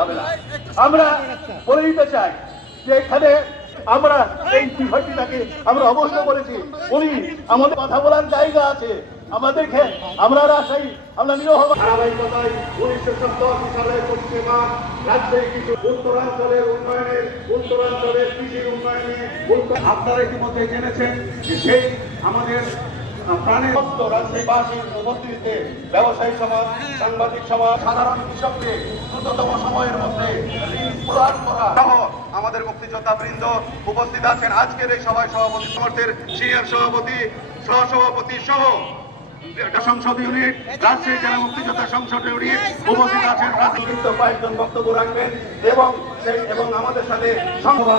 হবে না। আমরা বলে দিতে চাই যে এখানে আমরা এই বিষয়টিটাকে আমরা অবশ্যই বলেছি, বলি আমাদের কথা বলার জায়গা আছে, আমাদেরকে আমরা রাজশাহী আমরা নিরহ ধারাবাহিকতায় 1970 সালে পশ্চিমা রাজশাহী কিছু উত্তরাঞ্চলের উন্নয়নে, উত্তরাঞ্চলের কৃষির উন্নয়নে আপনারা ইতিমধ্যে জেনেছেন যে সেই আমাদের প্রাণের রাজশাহীবাসীর উপস্থিতিতে ব্যবসায়ী সমাজ, সাংবাদিক সমাজ, সাধারণ কৃষককে দ্রুততম সময়ের মধ্যে ঋণ প্রদান করা সহ আমাদের মুক্তিযোদ্ধা বৃন্দ উপস্থিত আছেন। আজকের এই সভায় সভাপতি সমর্থের সিনিয়র সভাপতি, সহসভাপতি সহ সংসদ ইউনিট, রাজশাহী জেলা মুক্তিযোদ্ধা সংসদ ইউনিট উপস্থিত আছেন। রাজনীতিক কয়েকজন বক্তব্য রাখবেন এবং আমাদের সাথে সভা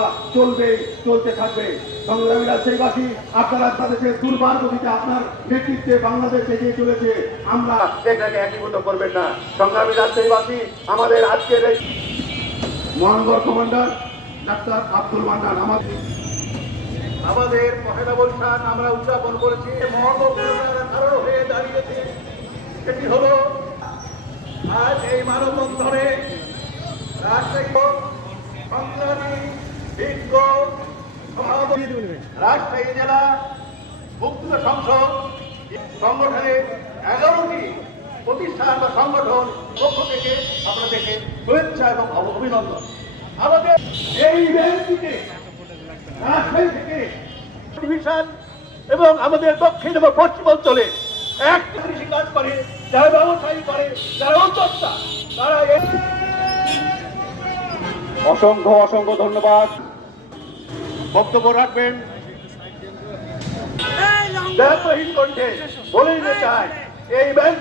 চলতে থাকবে। সংগ্রামী রাজশাহীবাসী, আপনারা বাংলাদেশের দুর্বার গতিতে আপনার নেতৃত্বে বাংলাদেশ এগিয়ে চলেছে, আমরা এটাকে একীভূত করবেন না। সংগ্রামী রাজশাহীবাসী, আমাদের আজকের এই মহানগর কমান্ডার ডাক্তার আব্দুল মান্নান আমাদের পহেলা বৈশাখ আমরা উদযাপন করেছি, মহত্বপূর্ণ কারণ হয়ে দাঁড়িয়েছে। সেটি হলো আজ এই মানববন্ধনে রাজশাহী সংগ্রামী বিজ্ঞ সভাপতি, রাজশাহী জেলা মুক্তিযোদ্ধা সংসদ সংগঠনের 11টি প্রতিষ্ঠান বা সংগঠন পক্ষ থেকে আপনাদেরকে শুভেচ্ছা এবং অভিনন্দন। আমাদের এই ইভেন্টটিতে রাজশাহী থেকে ডিভিশন এবং আমাদের দক্ষিণ এবং পশ্চিম অঞ্চলে এক কৃষি কাজ করে, যারা ব্যবসায়ী করে, যারা উদ্যোক্তা, তারা অসংখ্য অসংখ্য ধন্যবাদ। বক্তব্য রাখবেন কণ্ঠে বলে দিতে চাই এই ব্যাংক